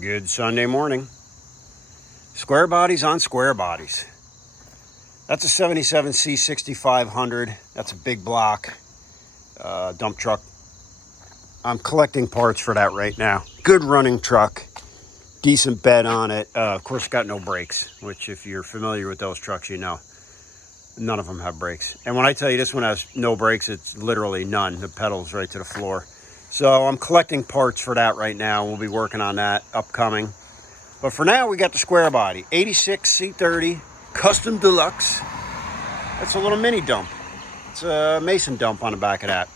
Good Sunday morning. Square bodies on square bodies. That's a 77 C6500. That's a big block dump truck. I'm collecting parts for that right now. Good running truck. Decent bed on it. Of course, got no brakes, which if you're familiar with those trucks, you know. None of them have brakes. And when I tell you this one has no brakes, it's literally none. The pedal's right to the floor. So I'm collecting parts for that right now. We'll be working on that upcoming. But for now, we got the square body. 86 C30 Custom Deluxe. That's a little mini dump. It's a mason dump on the back of that.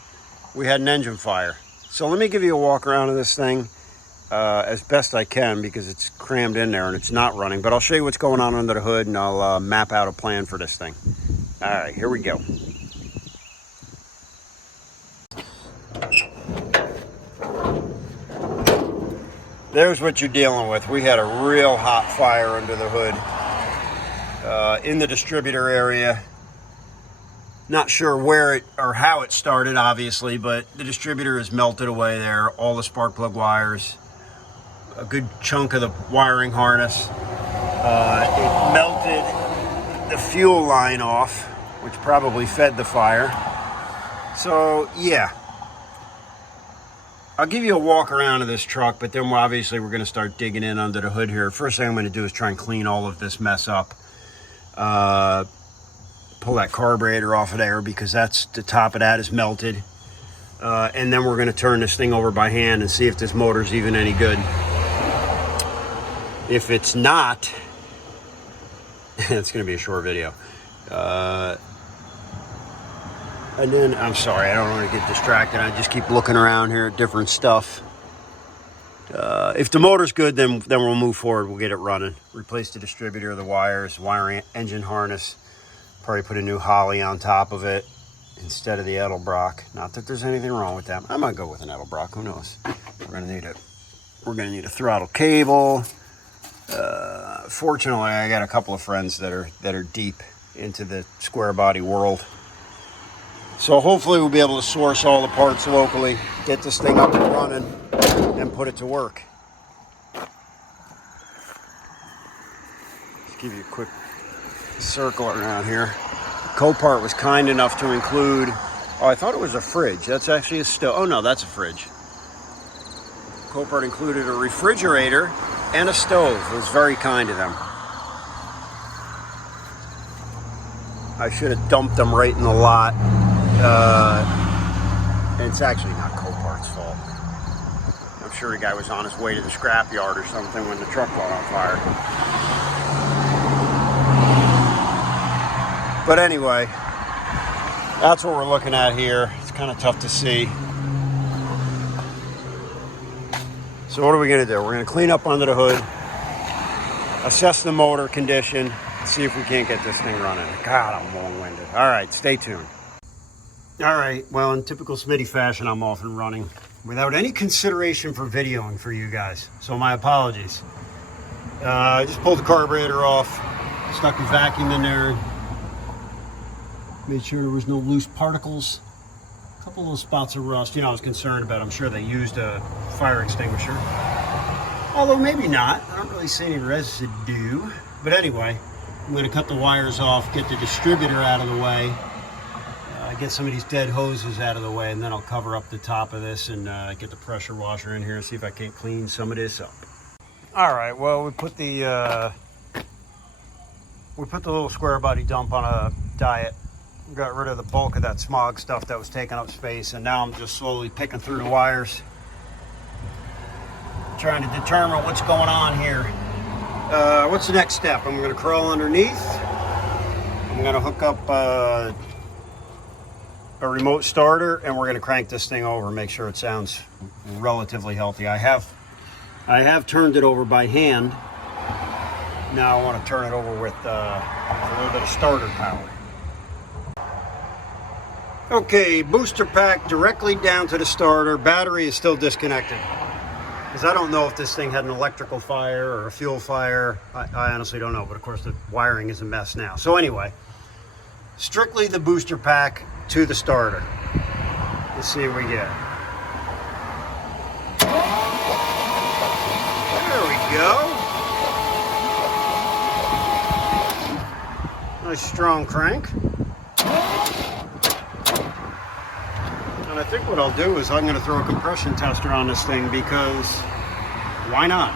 We had an engine fire. So let me give you a walk around of this thing as best I can because it's crammed in there and it's not running. But I'll show you what's going on under the hood and I'll map out a plan for this thing. All right, here we go. There's what you're dealing with. We had a real hot fire under the hood in the distributor area. Not sure where it or how it started, obviously, but the distributor is melted away there. All the spark plug wires, a good chunk of the wiring harness. It melted the fuel line off, which probably fed the fire. So, yeah. I'll give you a walk around of this truck, but then obviously we're going to start digging in under the hood here. First thing I'm going to do is try and clean all of this mess up. Pull that carburetor off of there because that's the top of that is melted. And then we're going to turn this thing over by hand and see if this motor's even any good. If it's not, it's going to be a short video. And then, I'm sorry, I don't want to get distracted. I just keep looking around here at different stuff. If the motor's good, then we'll move forward. We'll get it running. Replace the distributor, the wires, wiring, engine harness. Probably put a new Holly on top of it instead of the Edelbrock. Not that there's anything wrong with that. I might go with an Edelbrock. Who knows? We're gonna need a throttle cable. Fortunately, I got a couple of friends that are deep into the square body world. So hopefully we'll be able to source all the parts locally, get this thing up and running, and put it to work. Just give you a quick circle around here. Copart was kind enough to include, oh, I thought it was a fridge. That's actually a stove. Oh no, that's a fridge. Copart included a refrigerator and a stove. It was very kind of them. I should have dumped them right in the lot. And it's actually not Copart's fault. I'm sure the guy was on his way to the scrapyard or something when the truck caught on fire. But anyway, that's what we're looking at here. It's kind of tough to see. So what are we going to do? We're going to clean up under the hood, assess the motor condition, see if we can't get this thing running. God, I'm long-winded. All right, stay tuned. All right, well, in typical Smitty fashion, I'm off and running without any consideration for videoing for you guys. So my apologies. I just pulled the carburetor off, stuck a vacuum in there, made sure there was no loose particles. A couple little spots of rust. You know, I was concerned about, I'm sure they used a fire extinguisher. Although maybe not. I don't really see any residue. But anyway, I'm going to cut the wires off, get the distributor out of the way, get some of these dead hoses out of the way, and then I'll cover up the top of this and get the pressure washer in here and see if I can't clean some of this up. All right, well, we put the little square body dump on a diet. Got rid of the bulk of that smog stuff that was taking up space, and now I'm just slowly picking through the wires, trying to determine what's going on here. What's the next step? I'm going to crawl underneath. I'm going to hook up a remote starter, and we're going to crank this thing over and make sure it sounds relatively healthy. I have turned it over by hand. Now I want to turn it over with a little bit of starter power. Okay, booster pack directly down to the starter. Battery is still disconnected because I don't know if this thing had an electrical fire or a fuel fire. I honestly don't know, but of course the wiring is a mess now. So anyway, strictly the booster pack to the starter. Let's see what we get. There we go. Nice strong crank. And I think what I'll do is I'm going to throw a compression tester on this thing because why not?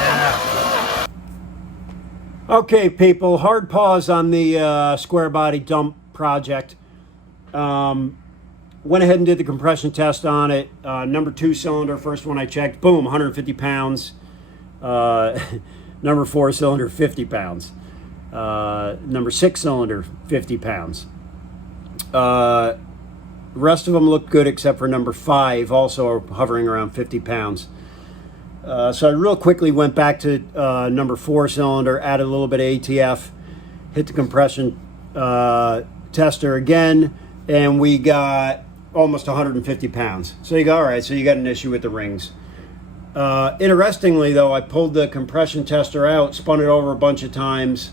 Yeah. Okay, people, hard pause on the square body dump project. Went ahead and did the compression test on it. Number 2 cylinder, first one I checked, boom, 150 pounds. Number 4 cylinder, 50 pounds. Number 6 cylinder, 50 pounds. Rest of them look good except for number 5, also hovering around 50 pounds. So I real quickly went back to number 4 cylinder, added a little bit of ATF, hit the compression tester again, and we got almost 150 pounds. So you go, all right, so you got an issue with the rings. Interestingly, though, I pulled the compression tester out, spun it over a bunch of times,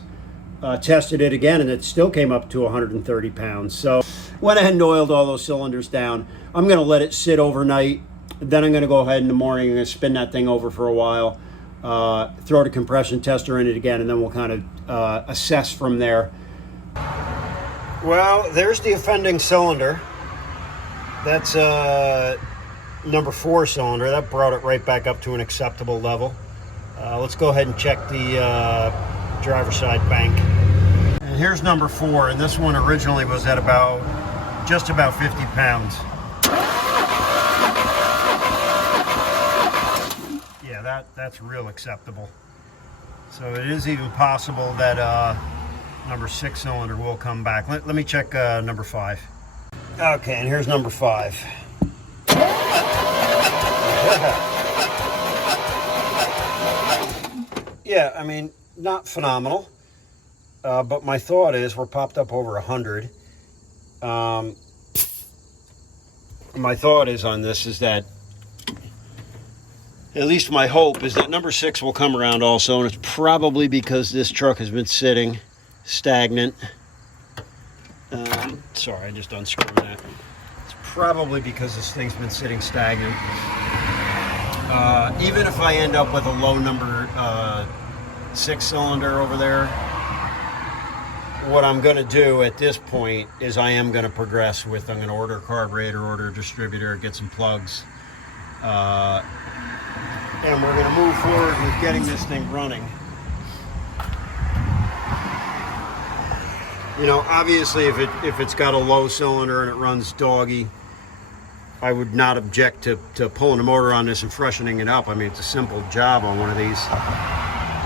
tested it again, and it still came up to 130 pounds. So went ahead and oiled all those cylinders down. I'm going to let it sit overnight. Then I'm going to go ahead in the morning and spin that thing over for a while, throw the compression tester in it again, and then we'll kind of assess from there. Well, there's the offending cylinder. That's number 4 cylinder. That brought it right back up to an acceptable level. Let's go ahead and check the driver's side bank. And here's number 4, and this one originally was at just about 50 pounds. Yeah, that's real acceptable. So it is even possible that number 6 cylinder will come back. Let me check number 5. Okay, and here's number 5. Yeah, I mean, not phenomenal, but my thought is we're popped up over 100. My thought is on this is that, at least my hope is that number 6 will come around also, and it's probably because this truck has been sitting stagnant. Sorry, I just unscrewed that. It's probably because this thing's been sitting stagnant. Even if I end up with a low number 6 cylinder over there, what I'm going to do at this point is I am going to progress with, I'm going to order a carburetor, order a distributor, get some plugs, and we're going to move forward with getting this thing running. You know, obviously if it's got a low cylinder and it runs doggy, I would not object to pulling the motor on this and freshening it up. I mean, it's a simple job on one of these.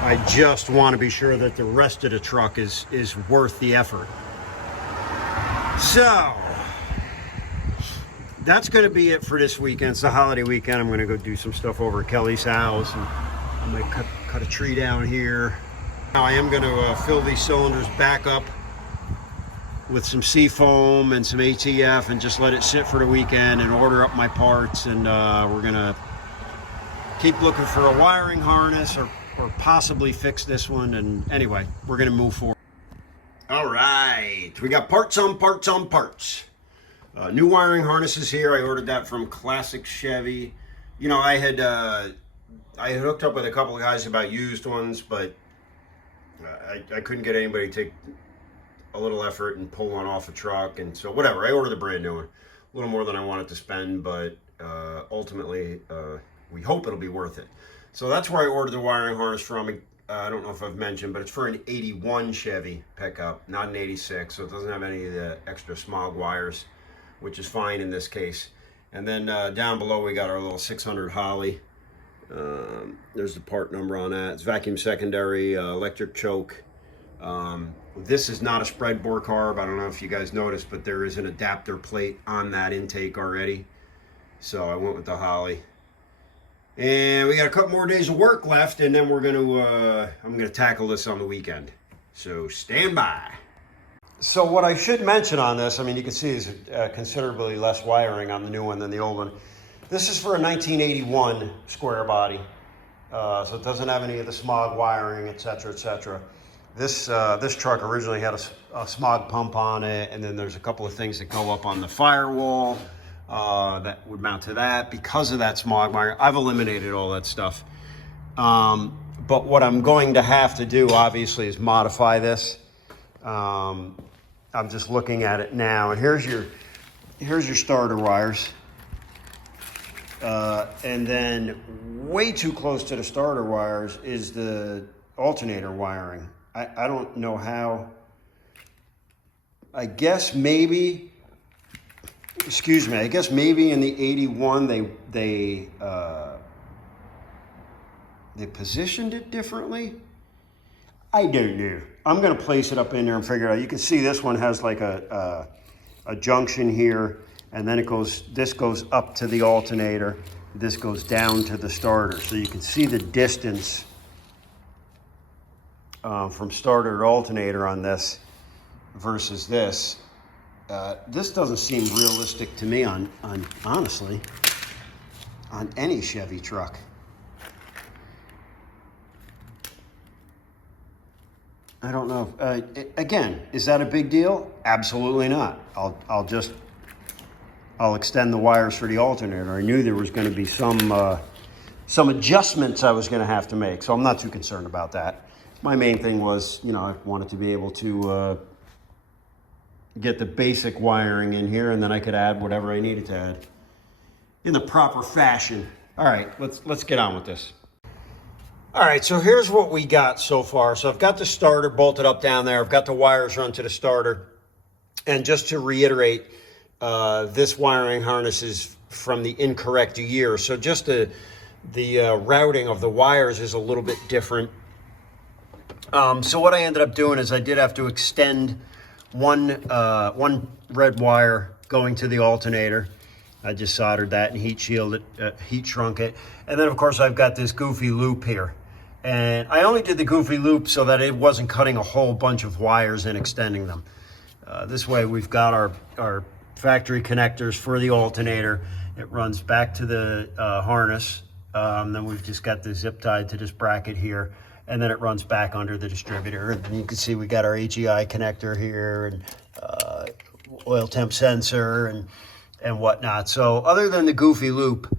I just want to be sure that the rest of the truck is worth the effort. So that's going to be it for this weekend. It's the holiday weekend. I'm going to go do some stuff over at Kelly's house, and I'm going to cut a tree down here. Now I am going to fill these cylinders back up with some seafoam and some ATF and just let it sit for the weekend and order up my parts, and we're gonna keep looking for a wiring harness or possibly fix this one. And anyway, we're gonna move forward. All right, we got parts on parts on parts. New wiring harnesses here. I ordered that from Classic Chevy. You know, I had hooked up with a couple of guys about used ones, but I couldn't get anybody to take a little effort and pull one off a truck, and so whatever, I ordered a brand new one. A little more than I wanted to spend, but ultimately we hope it'll be worth it. So that's where I ordered the wiring harness from. I don't know if I've mentioned, but it's for an 81 Chevy pickup, not an 86, so it doesn't have any of the extra smog wires, which is fine in this case. And then down below we got our little 600 Holly. There's the part number on that. It's vacuum secondary, electric choke. This is not a spread bore carb. I don't know if you guys noticed, but there is an adapter plate on that intake already. So I went with the Holly. And we got a couple more days of work left, and then we're I'm gonna tackle this on the weekend. So stand by. So what I should mention on this, I mean, you can see is considerably less wiring on the new one than the old one. This is for a 1981 square body. So it doesn't have any of the smog wiring, etc., etc. This truck originally had a smog pump on it, and then there's a couple of things that go up on the firewall that would mount to that. Because of that smog mire, I've eliminated all that stuff. But what I'm going to have to do, obviously, is modify this. I'm just looking at it now, and here's your starter wires. And then way too close to the starter wires is the alternator wiring. I don't know how. I guess maybe in the 81 they positioned it differently. I don't know. I'm gonna place it up in there and figure it out. You can see this one has like a junction here, and then this goes up to the alternator. This goes down to the starter. So you can see the distance from starter to alternator on this versus this. This doesn't seem realistic to me honestly, on any Chevy truck. I don't know. Again, is that a big deal? Absolutely not. I'll extend the wires for the alternator. I knew there was going to be some adjustments I was going to have to make, so I'm not too concerned about that. My main thing was, I wanted to be able to get the basic wiring in here, and then I could add whatever I needed to add in the proper fashion. All right, let's get on with this. All right, so here's what we got so far. So I've got the starter bolted up down there. I've got the wires run to the starter. And just to reiterate, this wiring harness is from the incorrect year. So just the routing of the wires is a little bit different. So what I ended up doing is I did have to extend one red wire going to the alternator. I just soldered that and heat shrunk it. And then of course I've got this goofy loop here. And I only did the goofy loop so that it wasn't cutting a whole bunch of wires and extending them. This way we've got our factory connectors for the alternator. It runs back to the harness. Then we've just got the zip tied to this bracket here. And then it runs back under the distributor. And you can see we got our HEI connector here and oil temp sensor and whatnot. So other than the goofy loop,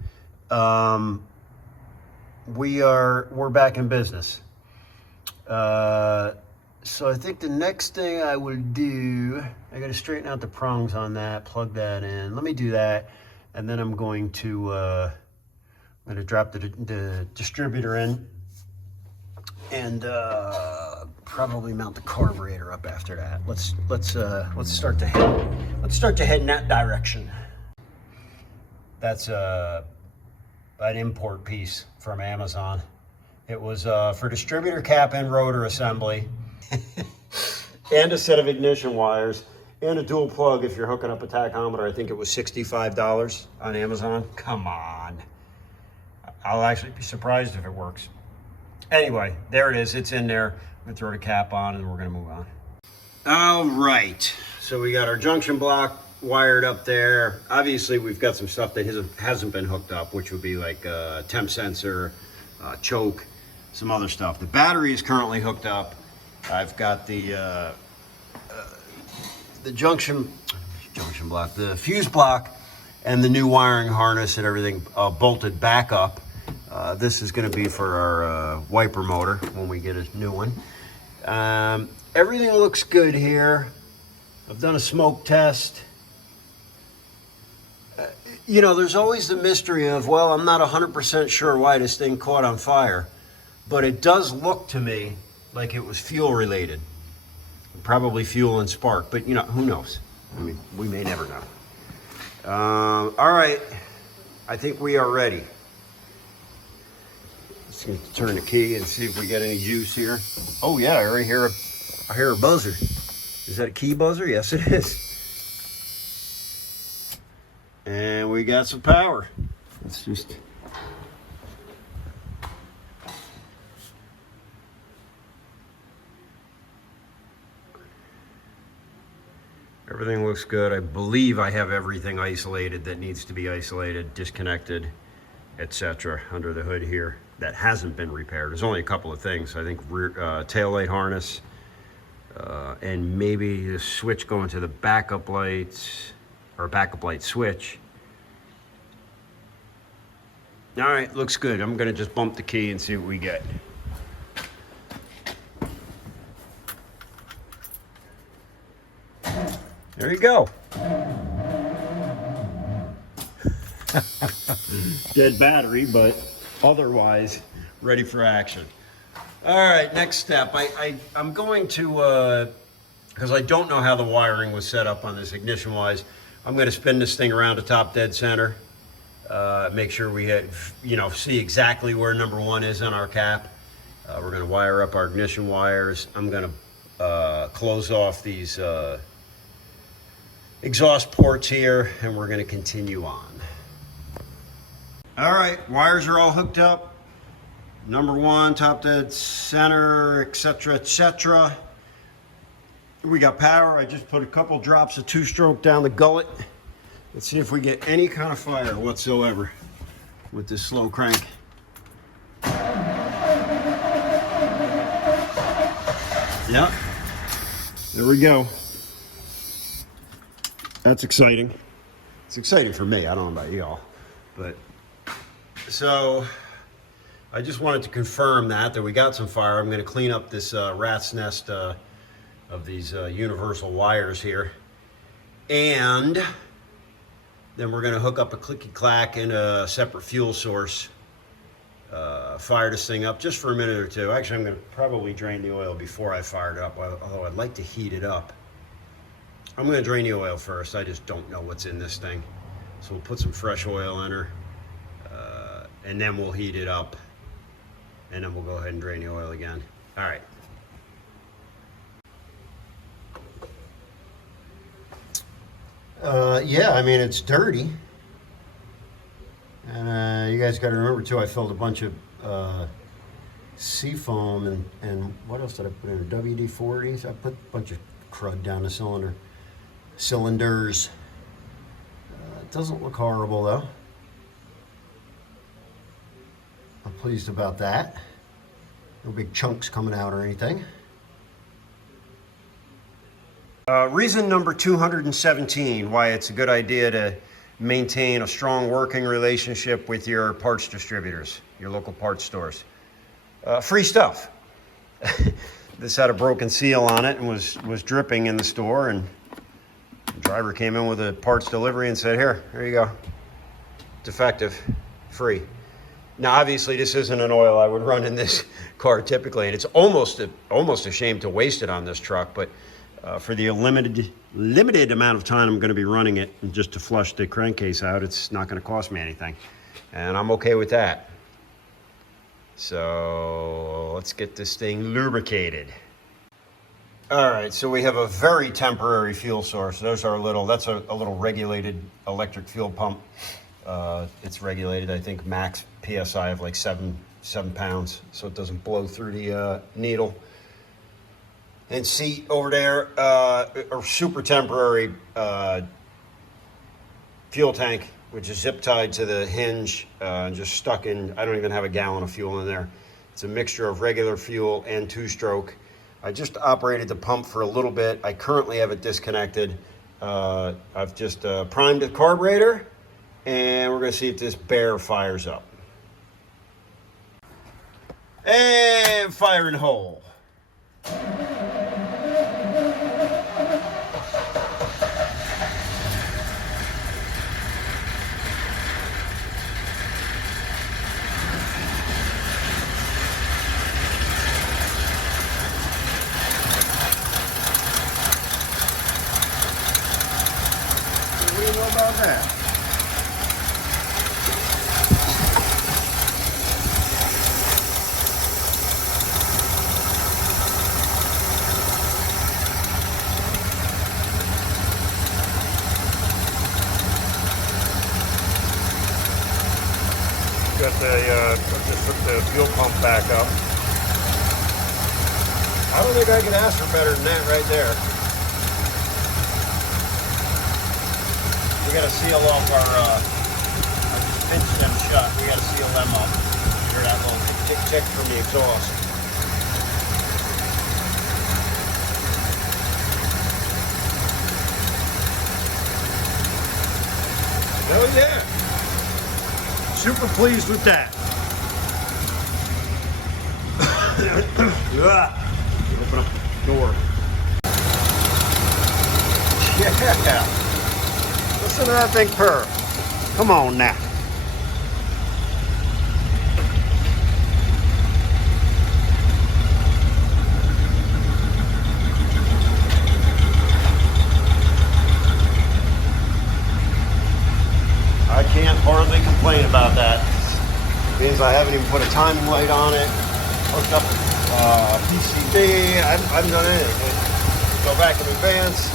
we're back in business. So I think the next thing I will do, I got to straighten out the prongs on that, plug that in. Let me do that, and then I'm going to drop the distributor in, and probably mount the carburetor up after that. Let's start to head in that direction. That's an import piece from Amazon. It was for distributor cap and rotor assembly, and a set of ignition wires, and a dual plug if you're hooking up a tachometer. I think it was $65 on Amazon. Come on. I'll actually be surprised if it works. Anyway, there it is. It's in there. I'm going to throw the cap on and we're going to move on. All right. So we got our junction block wired up there. Obviously, we've got some stuff that hasn't been hooked up, which would be like a temp sensor, choke, some other stuff. The battery is currently hooked up. I've got the junction block, the fuse block, and the new wiring harness and everything bolted back up. This is going to be for our wiper motor when we get a new one. Everything looks good here. I've done a smoke test. There's always the mystery of, well, I'm not 100% sure why this thing caught on fire, but it does look to me like it was fuel related. Probably fuel and spark, but who knows? I mean, we may never know. All right, I think we are ready. Just gonna turn the key and see if we get any juice here. Oh yeah, I already hear a buzzer. Is that a key buzzer? Yes, it is. And we got some power. Let's just... Everything looks good. I believe I have everything isolated that needs to be isolated, disconnected, etc. under the hood here that hasn't been repaired. There's only a couple of things. I think rear taillight harness, and maybe the switch going to the backup lights, or backup light switch. All right, looks good. I'm gonna just bump the key and see what we get. There you go. Dead battery, but otherwise ready for action. All right, next step. I'm going to, because I don't know how the wiring was set up on this ignition-wise, I'm going to spin this thing around to top dead center. Make sure we see exactly where number 1 is on our cap. We're going to wire up our ignition wires. I'm going to close off these exhaust ports here, and we're going to continue on. All right, wires are all hooked up. Number 1, top dead center, etc., etc. We got power. I just put a couple drops of 2-stroke down the gullet. Let's see if we get any kind of fire whatsoever with this slow crank. Yep. There we go. That's exciting. It's exciting for me. I don't know about y'all, but so I just wanted to confirm that we got some fire. I'm going to clean up this rat's nest of these universal wires here, and then we're going to hook up a clicky-clack and a separate fuel source. Fire this thing up just for a minute or two. Actually, I'm going to probably drain the oil before I fire it up, although I'd like to heat it up. I'm going to drain the oil first. I just don't know what's in this thing. So we'll put some fresh oil in her, and then we'll heat it up, and then we'll go ahead and drain the oil again. All right. Yeah, I mean, it's dirty. And you guys got to remember, too, I filled a bunch of seafoam and what else did I put in there? WD-40s. I put a bunch of crud down the cylinders. It doesn't look horrible, though. I'm pleased about that. No big chunks coming out or anything. Reason number 217 why it's a good idea to maintain a strong working relationship with your parts distributors, your local parts stores. Free stuff. This had a broken seal on it and was dripping in the store, and the driver came in with a parts delivery and said, here you go. Defective, free. Now, obviously, this isn't an oil I would run in this car typically, and it's almost a shame to waste it on this truck, but for the limited amount of time I'm going to be running it, and just to flush the crankcase out, it's not going to cost me anything, and I'm okay with that. So let's get this thing lubricated. All right, so we have a very temporary fuel source. That's a little regulated electric fuel pump. It's regulated, I think, max PSI of like 7 pounds, so it doesn't blow through the needle. And see over there, a super temporary fuel tank, which is zip tied to the hinge and just stuck in. I don't even have a gallon of fuel in there. It's a mixture of regular fuel and 2-stroke. I just operated the pump for a little bit. I currently have it disconnected. I've just primed the carburetor, and we're going to see if this bear fires up. And firing hole. What do you know about that? Just hooked the fuel pump back up. I don't think I can ask for better than that right there. We got to seal off our, I just pinched them shut. We got to seal them up. Hear that little tick tick from the exhaust. Oh yeah. Super pleased with that. Open up the door. Yeah. Listen to that thing purr. Come on now. I can't hardly complain about that. Means I haven't even put a timing light on it. Hooked up PCB. I haven't done anything. Go back in advance.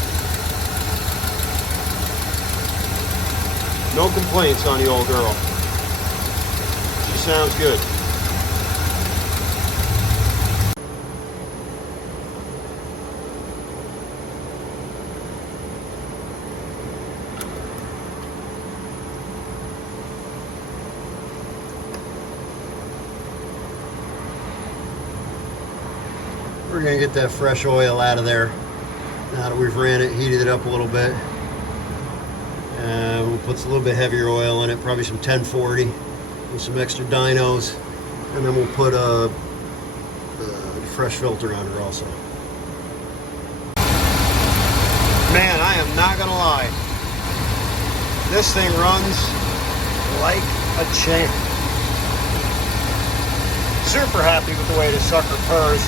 No complaints on the old girl. She sounds good. We're gonna get that fresh oil out of there now that we've ran it, heated it up a little bit. We'll put a little bit heavier oil in it, probably some 1040 with some extra dynos, and then we'll put a fresh filter on her also. Man, I am not gonna lie, this thing runs like a champ. Super happy with the way this sucker purrs,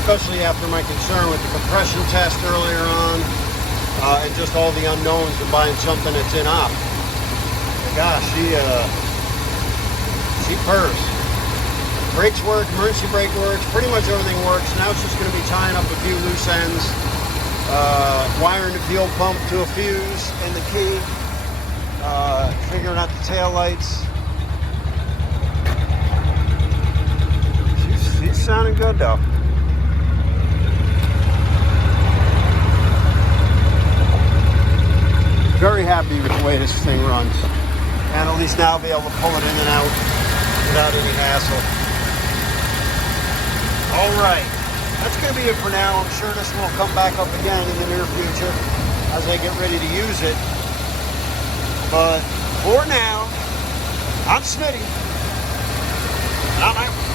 especially after my concern with the compression test earlier on, and just all the unknowns of buying something that's Inop. Gosh, she purrs. Brakes work, emergency brake works, pretty much everything works. Now it's just going to be tying up a few loose ends, wiring the fuel pump to a fuse and the key, figuring out the tail lights. She's sounding good though. Very happy with the way this thing runs, and at least now I'll be able to pull it in and out without any hassle. All right, that's going to be it for now. I'm sure this will come back up again in the near future as I get ready to use it. But for now, I'm Smitty. I'm out.